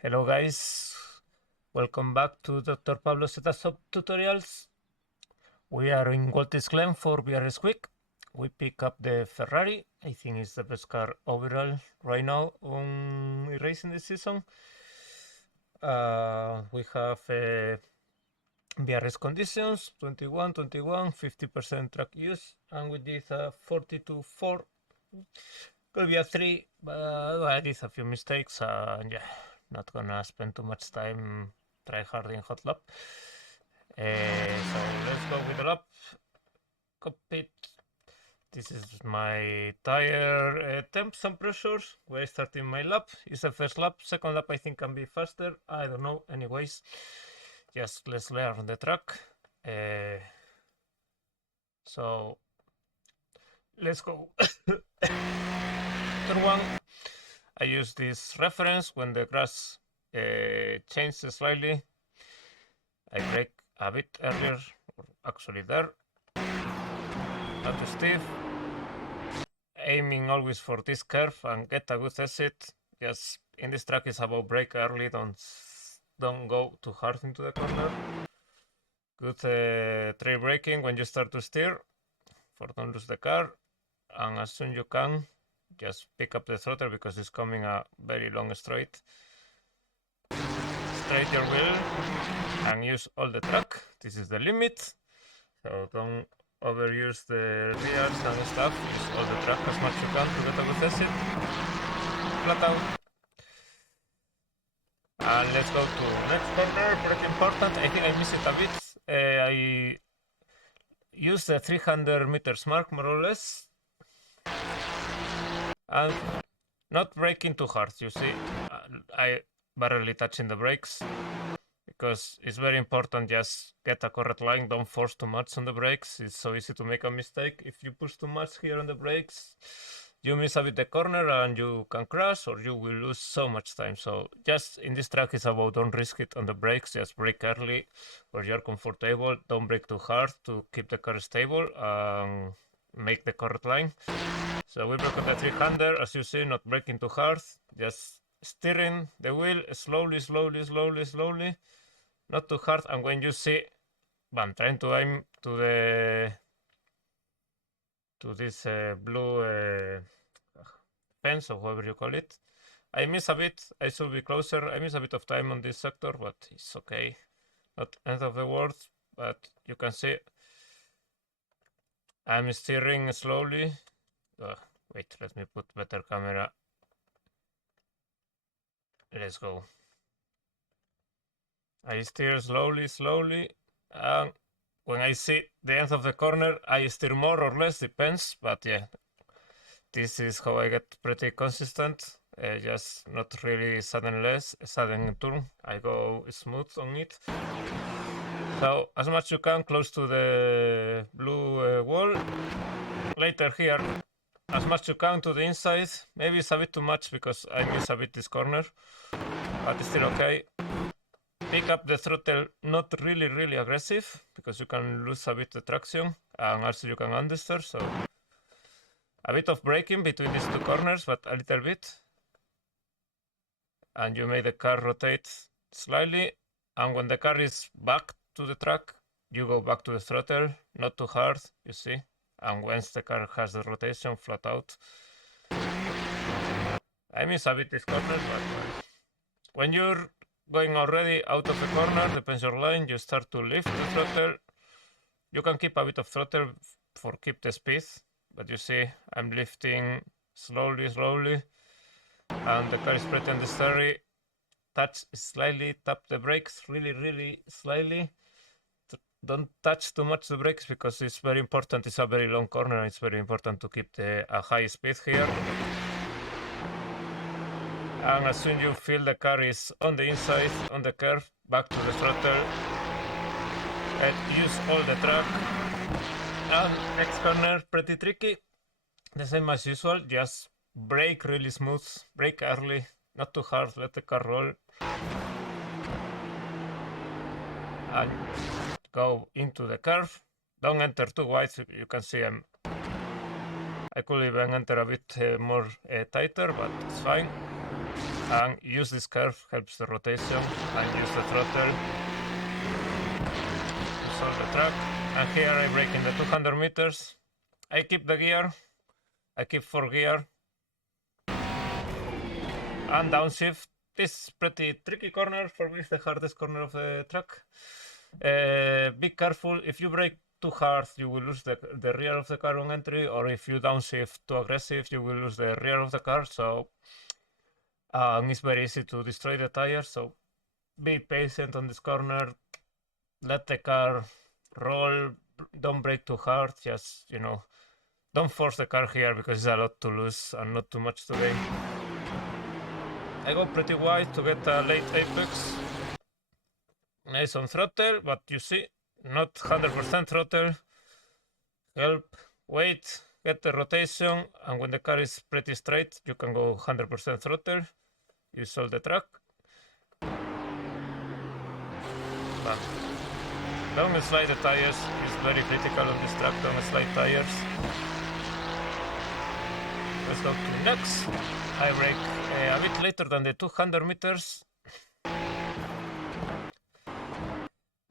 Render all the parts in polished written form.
Hello guys, welcome back to Dr. Pablo Setup Tutorials. We are in Watkins Glen for BRS Quick. We pick up the Ferrari. I think it's the best car overall right now on Iracing this season. We have BRS conditions, 21, 21, 50% track use, and we did a 42.4. Could be a 3, but I did a few mistakes, and yeah, not gonna spend too much time try hard in hot lap. So let's go with the lap. Cockpit. This is my tire temps and pressures. We're starting my lap. It's the first lap. Second lap I think can be faster. I don't know. Anyways, just let's learn the track. So let's go. Turn 1. I use this reference when the grass changes slightly. I brake a bit earlier, or actually there. Not too stiff. Aiming always for this curve and get a good exit. Just in this track is about brake early, don't go too hard into the corner. Good trail braking when you start to steer, for don't lose the car. And as soon as you can, just pick up the throttle because it's coming a very long straight. Straight your wheel and use all the track. This is the limit, so don't overuse the rears and stuff. Use all the track as much as you can to get a good exit. Flat out. And let's go to next corner, pretty important. I think I missed it a bit. I use the 300 meters mark more or less. And not braking too hard, you see. I barely touching the brakes because it's very important. Just get a correct line, don't force too much on the brakes. It's so easy to make a mistake. If you push too much here on the brakes, you miss a bit the corner and you can crash or you will lose so much time. So just in this track it's about don't risk it on the brakes. Just brake early where you're comfortable. Don't brake too hard to keep the car stable and make the correct line. So we broke on the 300, as you see, not braking too hard, just steering the wheel slowly, slowly, slowly, slowly, not too hard. And when you see, I'm trying to aim to this blue fence or whatever you call it. I miss a bit. I should be closer. I miss a bit of time on this sector, but it's okay. Not end of the world, but you can see I'm steering slowly. Wait, let me put better camera. Let's go. I steer slowly, slowly, and when I see the end of the corner, I steer more or less, depends, but yeah, this is how I get pretty consistent. Just not really sudden turn. I go smooth on it. So as much you can close to the blue wall. Later here, as much you can to the inside. Maybe it's a bit too much because I miss a bit this corner, but it's still okay. Pick up the throttle, not really aggressive because you can lose a bit the traction and also you can understeer. So a bit of braking between these two corners, but a little bit. And you make the car rotate slightly. And when the car is back to the track, you go back to the throttle, not too hard, you see. And once the car has the rotation, flat out. I miss a bit this corner, but when you're going already out of the corner, depends your line, you start to lift the throttle. You can keep a bit of throttle for keep the speed, but you see I'm lifting slowly, slowly, and the car is pretty understeery. Touch slightly, tap the brakes really slightly. Don't touch too much the brakes because it's very important. It's a very long corner. It's very important to keep a high speed here. And as soon as you feel the car is on the inside, on the curve, back to the throttle and use all the track. And next corner, pretty tricky. The same as usual, just brake really smooth, brake early, not too hard, let the car roll. And go into the curve. Don't enter too wide. You can see I could even enter a bit more tighter, but it's fine. And use this curve, helps the rotation, and use the throttle to solve the track. And here I brake in the 200 meters. I keep the gear, I keep 4 gear, and downshift. This is pretty tricky corner, for me it's the hardest corner of the track. Be careful, if you brake too hard you will lose the rear of the car on entry, or if you downshift too aggressive you will lose the rear of the car, so and it's very easy to destroy the tires, so be patient on this corner, let the car roll, don't brake too hard, just, you know, don't force the car here because it's a lot to lose and not too much to gain. I go pretty wide to get a late apex. Nice on throttle, but you see, not 100% throttle. Help, wait, get the rotation, and when the car is pretty straight, you can go 100% throttle. You solve the track. Bam. Don't slide the tires, it's very critical on this track, don't slide tires. Let's go to next. I brake a bit later than the 200 meters.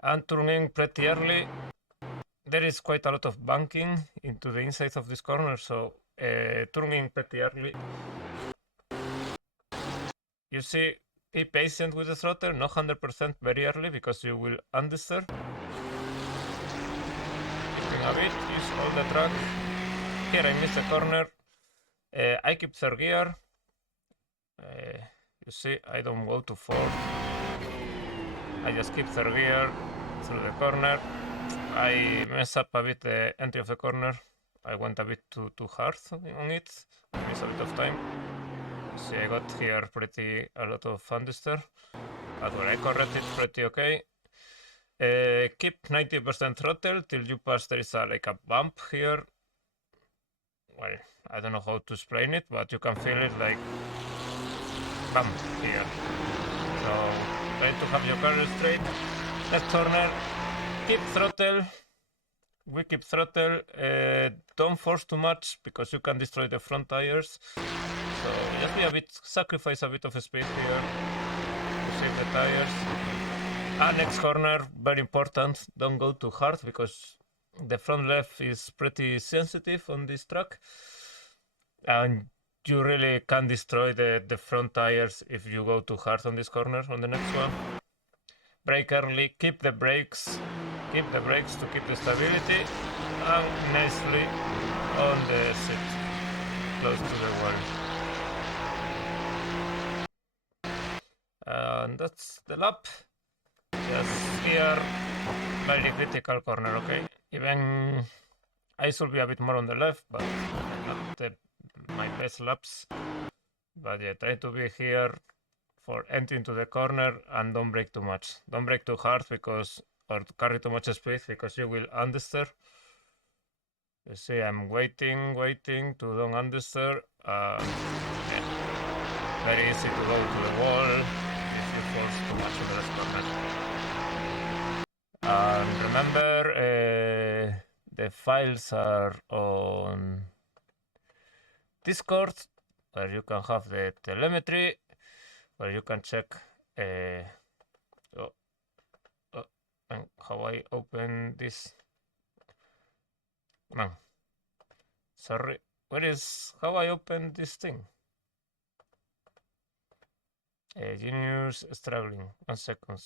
And turning pretty early. There is quite a lot of banking into the inside of this corner, so turning pretty early. You see, be patient with the throttle, not 100% very early because you will understeer. Keeping a bit, use all the track. Here I miss the corner. I keep third gear. You see, I don't go to fourth. I just keep third gear through the corner. I mess up a bit the entry of the corner. I went a bit too hard on it. I miss a bit of time. See, I got here a lot of understeer. But when I correct it, pretty okay. Keep 90% throttle till you pass. There is like a bump here. Well, I don't know how to explain it, but you can feel it like bump here. So try to have your car straight. Left corner, keep throttle. We keep throttle. Don't force too much because you can destroy the front tires. So just be a bit, sacrifice a bit of speed here to save the tires. And next corner, very important, don't go too hard because the front left is pretty sensitive on this track. And you really can destroy the front tires if you go too hard on this corner on the next one. Brake early, keep the brakes to keep the stability, and nicely on the seat, close to the wall. And that's the lap. Just here, very critical corner, okay? Even I should be a bit more on the left, but not my best laps. But yeah, try to be here for entering to the corner and don't brake too much. Don't brake too hard because, or carry too much speed because you will understeer. You see, I'm waiting to don't understeer. Yeah. Very easy to go to the wall if you force too much in the left corner. And remember, the files are on Discord, where you can have the telemetry, where you can check how I open this. No, sorry, where is how I open this thing? Genius struggling. 1 second.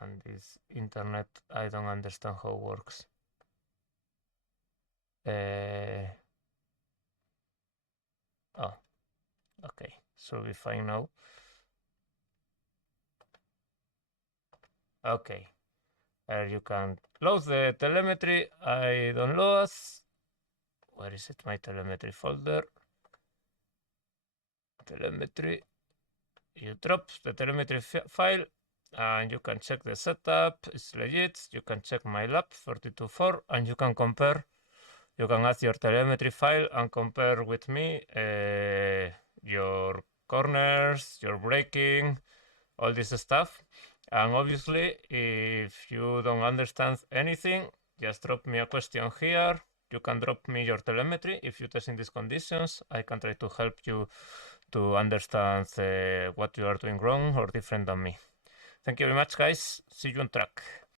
And this internet, I don't understand how it works. Oh, okay, so we fine now. Okay, you can close the telemetry. I don't lose. Where is it? My telemetry folder. Telemetry. You drop the telemetry file. And you can check the setup, it's legit. You can check my lap 42.4 and you can compare. You can add your telemetry file and compare with me your corners, your braking, all this stuff. And obviously, if you don't understand anything, just drop me a question here. You can drop me your telemetry if you test in these conditions. I can try to help you to understand what you are doing wrong or different than me. Thank you very much, guys. See you on track.